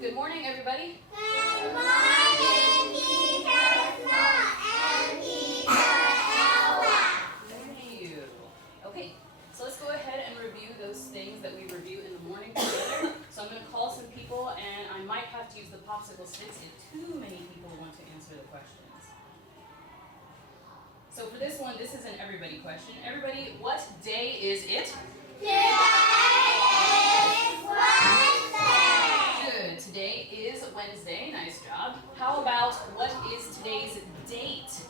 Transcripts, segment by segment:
Good morning, everybody. Good morning, Teacher Snow and Teacher Ella. Thank you. Okay, so let's go ahead and review those things that we review in the morning together. So I'm going to call some people, and I might have to use the popsicle sticks if too many people want to answer the questions. So for this one, this is an everybody question. Everybody, what day is it? Today is Wednesday. Good. Today is Wednesday. Nice job. How about what is today's date?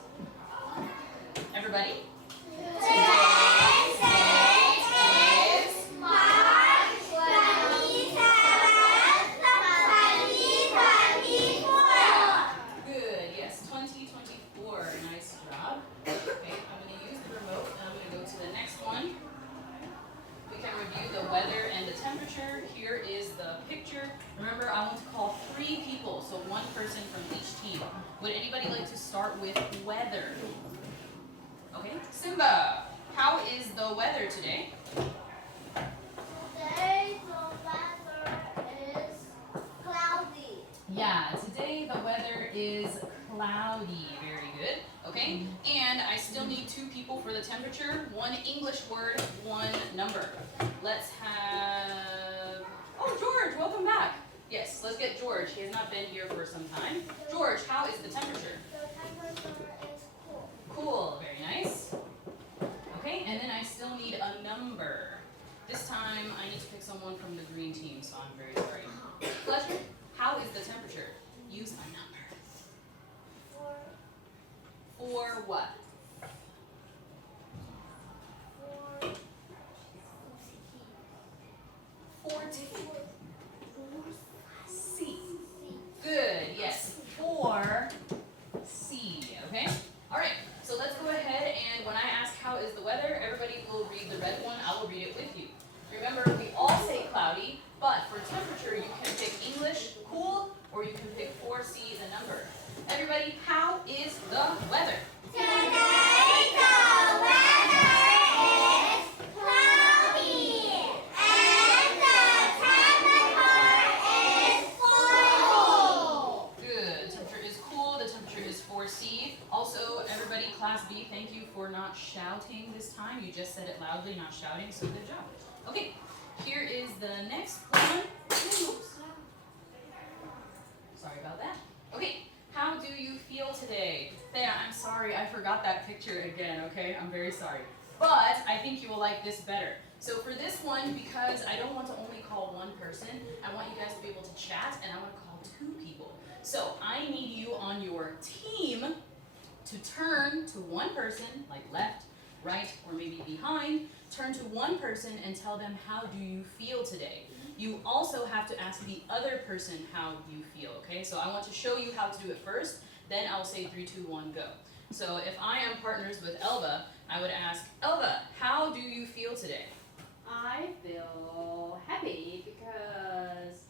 Everybody? Today's date is March 27th, 2024. Good. Yes, 2024. Nice job. Okay, I'm going to use the remote and I'm going to go to the next one. We can review the weather and the temperature. Here is the picture. Remember, I want to call 3 people, so 1 person from each team. Would anybody like to start with weather? Okay, Simba, how is the weather today? Today the weather is cloudy. Yeah, today the weather is cloudy. Very good. Okay, and I still need 2 people for the temperature. 1 English word, 1 number. Let's have... Oh, George, welcome back. Yes, let's get George. He has not been here for some time. George, how is the temperature? The temperature is cool. Cool, very nice. Okay, and then I still need a number. This time I need to pick someone from the green team, so I'm very sorry. Fletcher, how is the temperature? Use a number. For what? For 14. C. Good, yes. 4 C, okay? All right, so let's go ahead and when I ask how is the weather, everybody will read the red one. I will read it with you. Remember, we all say cloudy, but for temperature, you can pick English, cool, or you can pick 4C, the number. Everybody, how is the weather? Today the weather is cloudy and the temperature is cool. Good. Temperature is cool. The temperature is 4C. Also, everybody, Class B, thank you for not shouting this time. You just said it loudly, not shouting, so good job. Okay, here is the next one. Oops. Sorry about that. Okay, how do you feel today? Thea, I'm sorry, I forgot that picture again, okay? I'm very sorry. But I think you will like this better. So for this one, because I don't want to only call 1 person, I want you guys to be able to chat, and I want to call 2 people. So I need you on your team to turn to 1 person, like left, right, or maybe behind. Turn to 1 person and tell them, how do you feel today? You also have to ask the other person how you feel, okay? So I want to show you how to do it first, then I'll say 3, 2, 1, go. So if I am partners with Elva, I would ask, Elva, how do you feel today? I feel happy because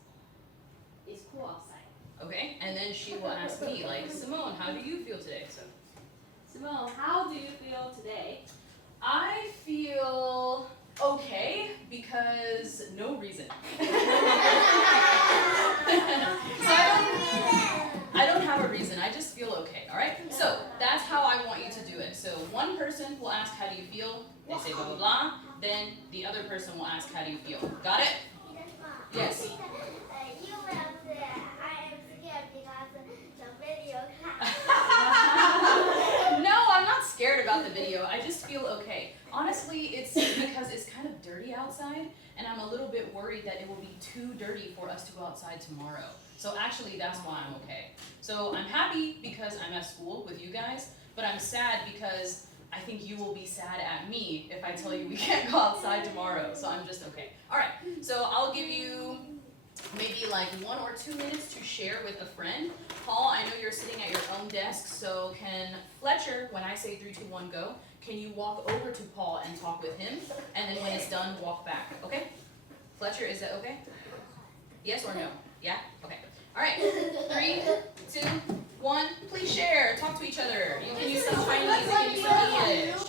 it's cool outside. Okay, and then she will ask me, like, Simone, how do you feel today? So Simone, how do you feel today? I feel okay because no reason. So I don't have a reason, I just feel okay, all right? So that's how I want you to do it. So 1 person will ask, how do you feel? They say blah, blah, blah. Then the other person will ask, how do you feel? Got it? Yes. You will say I am scared because the video No, I'm not scared about the video. I just feel okay. Honestly, it's because it's kind of dirty outside, and I'm a little bit worried that it will be too dirty for us to go outside tomorrow. So actually, that's why I'm okay. So I'm happy because I'm at school with you guys, but I'm sad because I think you will be sad at me if I tell you we can't go outside tomorrow. So I'm just okay. All right, so I'll give you maybe like 1 or 2 minutes to share with a friend. Paul, I know you're sitting at your own desk, so can Fletcher, when I say 3, 2, 1, go, can you walk over to Paul and talk with him? And then when it's done, walk back, okay? Fletcher, is that okay? Yes or no? Yeah? Okay. All right, 3, 2, 1, please share, talk to each other. You can use some Chinese, you can use some English.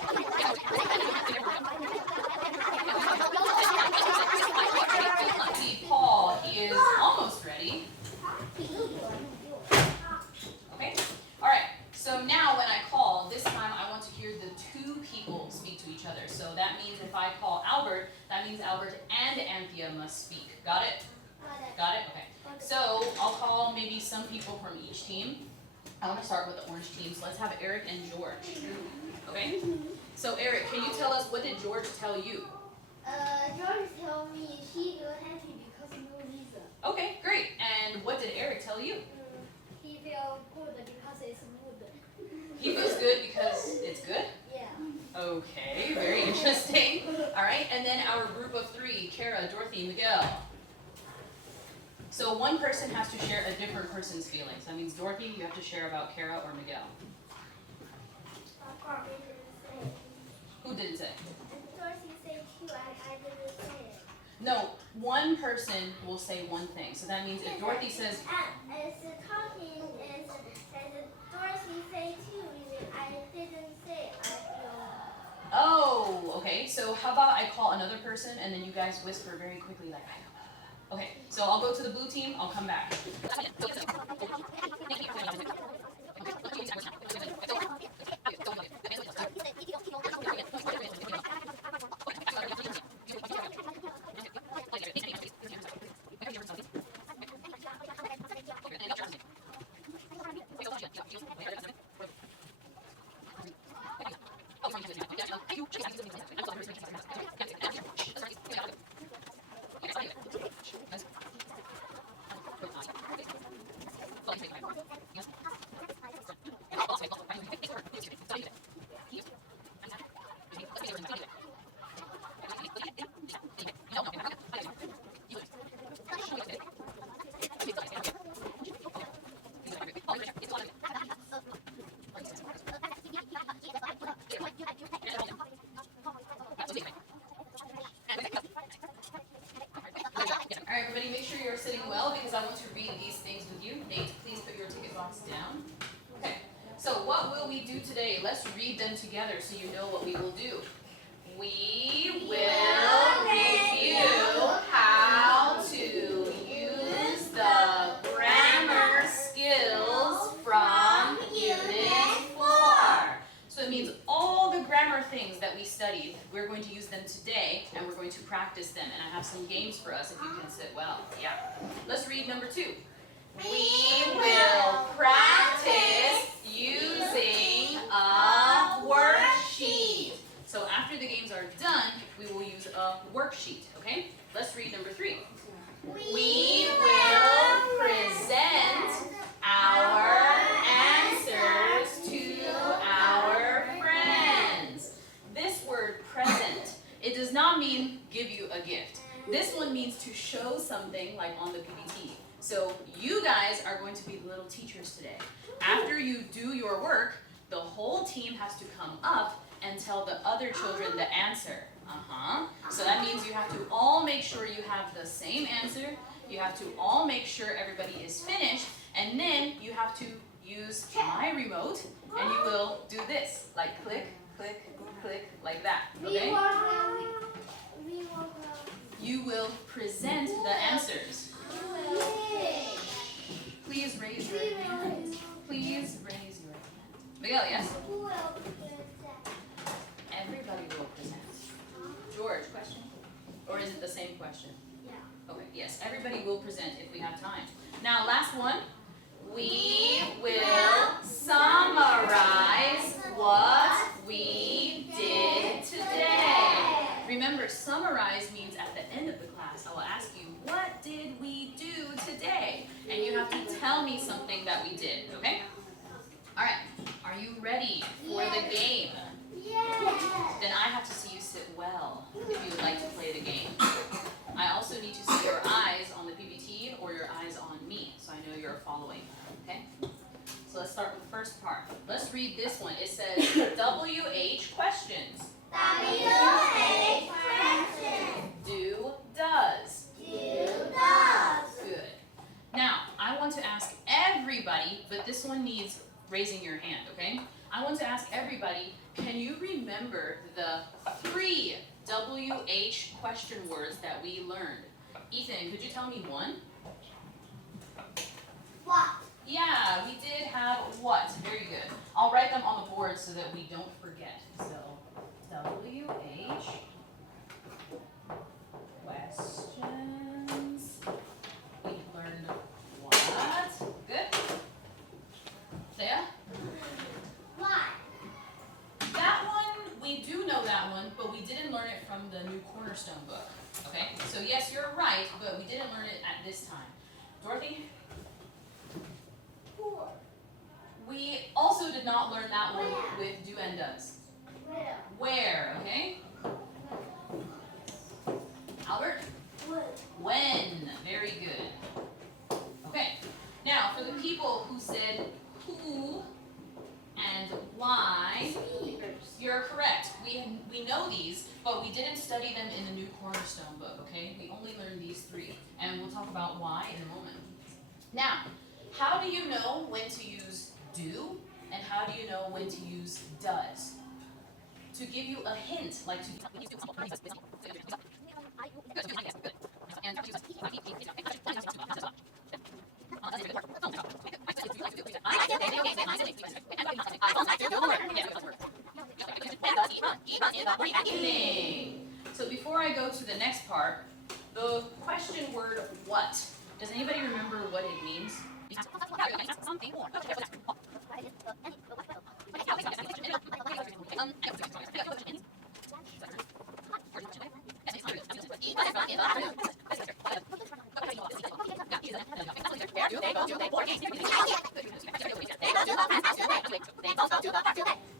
See Paul, he is almost ready. Okay? Alright, so now when I call, this time I want to hear the two people speak to each other. So that means if I call Albert, that means Albert and Anthea must speak. Got it? Got it? Okay. So I'll call maybe some people from each team. I want to start with the orange team, so let's have Eric and George. Okay? So Eric, can you tell us, what did George tell you? George told me he feel happy because no reason. Okay, great. And what did Eric tell you? He feel good because it's good. He feels good because it's good? Yeah. Okay, very interesting. All right, and then our group of three, Kara, Dorothy, Miguel. So one person has to share a different person's feelings. That means Dorothy, you have to share about Kara or Miguel. Who didn't say? Dorothy said too, I didn't say it. No, one person will say one thing. So that means if Dorothy says, It's talking, it's Dorothy say too, I didn't say I feel. oh, okay, so how about I call another person and then you guys whisper very quickly like, okay, so I'll go to the blue team, I'll come back. Alright, everybody, make sure you're sitting well because I want to read these things with you. Nate, please put your ticket box down. Okay, so what will we do today? Let's read them together so you know what we will do. We will review how to use the grammar skills from Unit 4. So it means all the grammar things that we studied, we're going to use them today and we're going to practice them. And I have some games for us if you can sit well. Yeah. Let's read number 2. We will practice using a worksheet. So after the games are done, we will use a worksheet, okay? Let's read number 3. We will present our answers to our friends. This word present, it does not mean give you a gift. This one means to show something like on the PPT. So you guys are going to be the little teachers today. After you do your work, the whole team has to come up and tell the other children the answer. So that means you have to all make sure you have the same answer. You have to all make sure everybody is finished. And then you have to use my remote and you will do this. Like click, click, click, like that. Okay? You will present the answers. Please raise your hand. Please raise your hand. Miguel, yes? Everybody will present. George, question? Or is it the same question? Yeah. Okay, yes, everybody will present if we have time. Now, last one. We will summarize what we did today. Remember, summarize means at the end of the class, I will ask you, what did we do today? And you have to tell me something that we did, okay? All right, are you ready for the game? Yes. Then I have to see you sit well if you would like to play the game. I also need to see your eyes on the PPT or your eyes on me so I know you're following, okay? So let's start with the first part. Let's read this one. It says WH questions. WH question. Do, does. Good. Now, I want to ask everybody, but this one needs raising your hand, okay? I want to ask everybody, can you remember the 3 WH question words that we learned? Ethan, could you tell me one? write them on the board so that we don't forget. So WH questions. We've learned what? Good. Thea? Why? That one, we do know that one, but we didn't learn it from the new Cornerstone book. Okay? So yes, you're right, but we didn't learn it at this time. Dorothy? 4. We also did not learn that one Where? with do and does. Where? Where, okay? Albert? When? When. Very good. Okay. Now, for the people who said who and why, you're correct. We know these, but we didn't study them in the new Cornerstone book, okay? We only learned these 3, and we'll talk about why in a moment. Now, how do you know when to use do, and how do you know when to use does? To give you a hint, like to So before I go to the next part, the question word what. Does anybody remember what it means?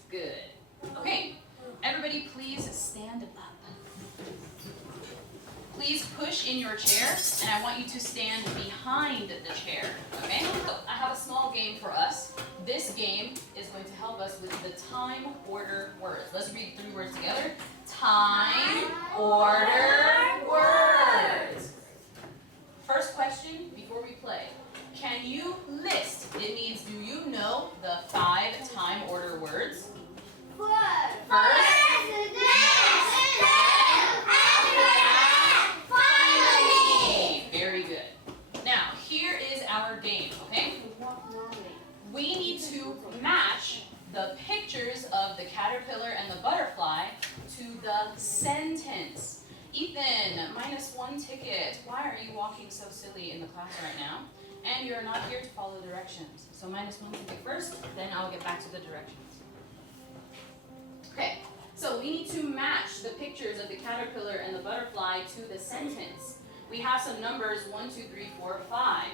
Good. Okay, everybody please stand up. Please push in your chair, and I want you to stand behind the chair, okay? So I have a small game for us. This game is going to help us with the time order words. Let's read 3 words together. Time order words. First question before we play. Can you list? It means, do you know the 5 time order words? First. Very good. Now, here is our game, okay? We need to match the pictures of the caterpillar and the butterfly to the sentence. Ethan, -1 ticket. Why are you walking so silly in the class right now? And you're not here to follow directions. So -1 ticket first, then I'll get back to the directions. Okay, so we need to match the pictures of the caterpillar and the butterfly to the sentence. We have some numbers, 1, 2, 3, 4, 5.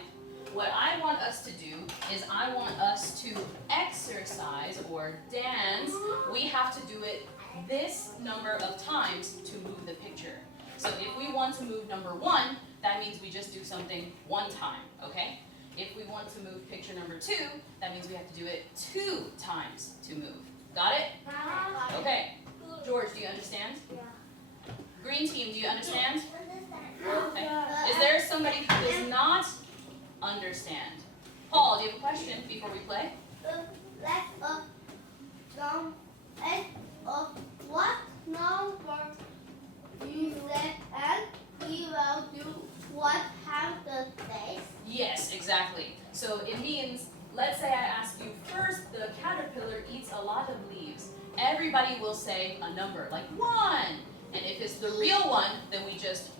What I want us to do is I want us to exercise or dance. We have to do it this number of times to move the picture. So if we want to move number 1, that means we just do something 1 time, okay? If we want to move picture number 2, that means we have to do it 2 times to move. Got it? Okay. George, do you understand? Yeah. Green team, do you understand? Okay. Is there somebody who does not understand? Paul, do you have a question before we play? What number you said and we will do what have the space? Yes, exactly. So it means, let's say I ask you first, the caterpillar eats a lot of leaves. Everybody will say a number, like 1. And if it's the real one, then we just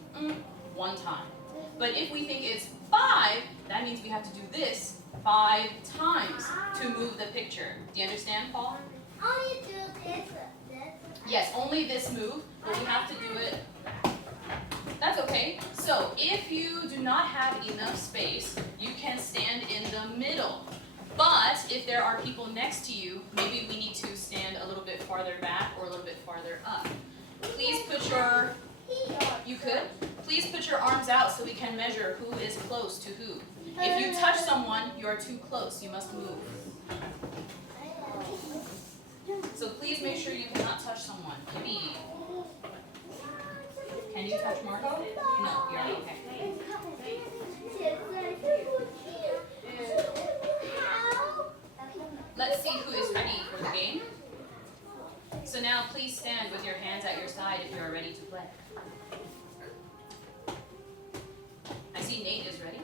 1 time. But if we think it's 5, that means we have to do this 5 times to move the picture. Do you understand, Paul? Only do this. Yes, only this move, but we have to do it. That's okay. So if you do not have enough space, you can stand in the middle. But if there are people next to you, maybe we need to stand a little bit farther back or a little bit farther up. Please put your, you could? Please put your arms out so we can measure who is close to who. If you touch someone, you are too close. You must move. So please make sure you cannot touch someone. Maybe. Can you touch Marco? No, you're okay. Let's see who is ready for the game. So now please stand with your hands at your side if you are ready to play. I see Nate is ready.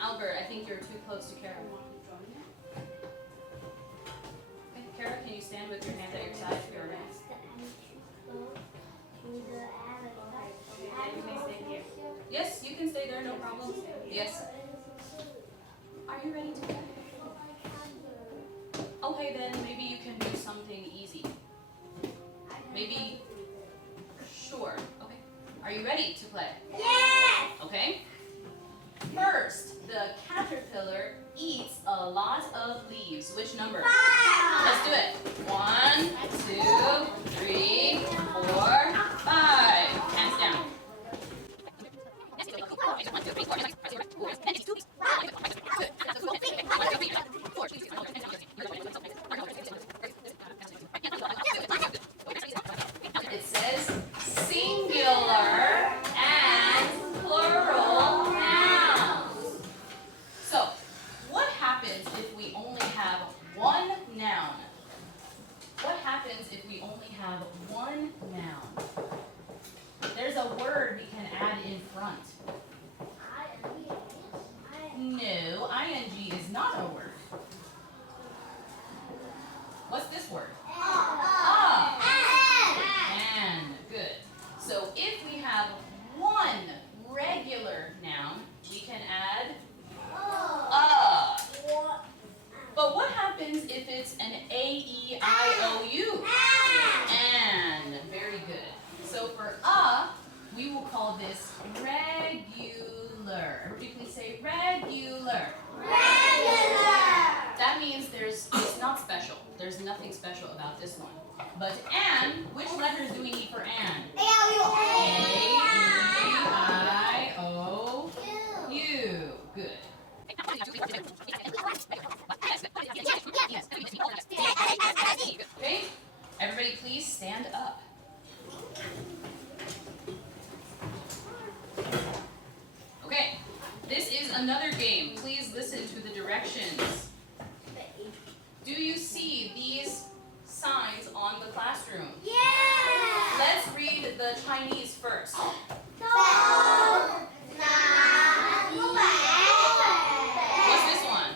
Albert, I think you're too close to Carol. Kara, can you stand with your hand at your side if you're ready? Okay, you may stay here. Yes, you can stay there, no problem. Yes. Are you ready to play? Okay, then maybe you can do something easy. Maybe, sure, okay. Are you ready to play? Yes! Okay. First, the caterpillar eats a lot of leaves. Which number? 5! Let's do it. 1, 2, 3, 4, 5. Hands down. It says singular and plural nouns. So, what happens if we only have one noun? What happens if we only have one noun? There's a word we can add in front. No, ing is not a word. What's this word? And. Good. So if we have one regular noun, we can add a. But what happens if it's an A-E-I-O-U? And. Very good. So for we will call this regular. Everybody please say regular. That means it's not special. There's nothing special about this one. But and, which letters do we need for and? A-E-I-O-U. Good. Okay, everybody please stand up. Okay, this is another game. Please listen to the directions. Do you see these signs on the classroom? Let's read the Chinese first. What's this one?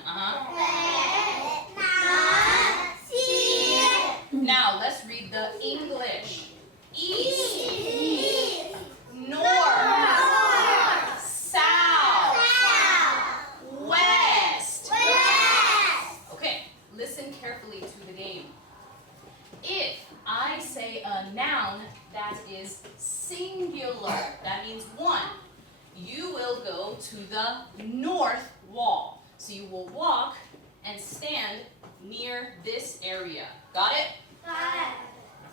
Now let's read the English. East, north, south, west. Okay, listen carefully to the game. If I say a noun that is singular, that means one, you will go to the north wall. So you will walk and stand near this area. Got it?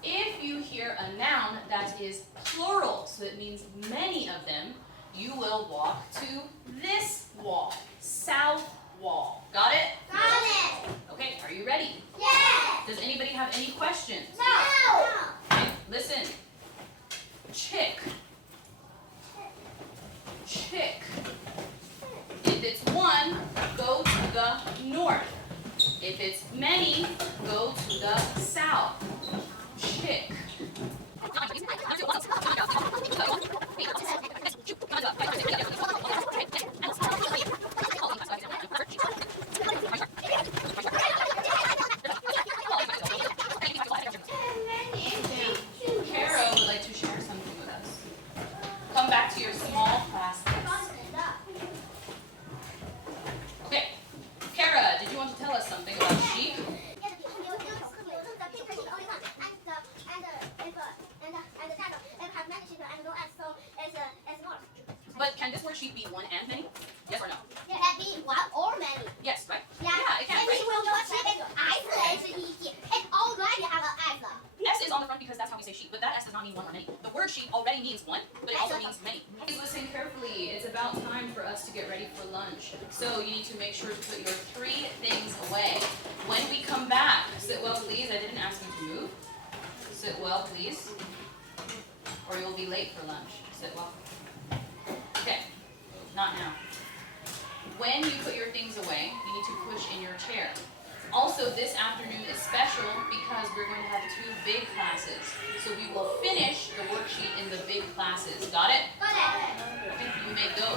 If you hear a noun that is plural, so it means many of them, you will walk to this wall, south wall. Got it? Okay, are you ready? Does anybody have any questions? Okay, listen. Chick. Chick. If it's one, go to the north. If it's many, go to the south. Chick. Kara would like to share something with us. Come back to your small class. Okay. Kara, did you want to tell us something about sheep? But can this word sheep be one and many? Yes or no? Yes, right? Yeah, it can, right? S is on the front because that's how we say sheep, but that S does not mean one or many. The word sheep already means one, but it also means many. Please listen carefully. It's about time for us to get ready for lunch. So you need to make sure to put your 3 things away. When we come back, sit well please. I didn't ask you to move. Sit well please. Or you'll be late for lunch. Sit well. Okay, not now. When you put your things away, you need to push in your chair. Also, this afternoon is special because we're going to have 2 big classes. So we will finish the worksheet in the big classes. Got it? Okay, you may go.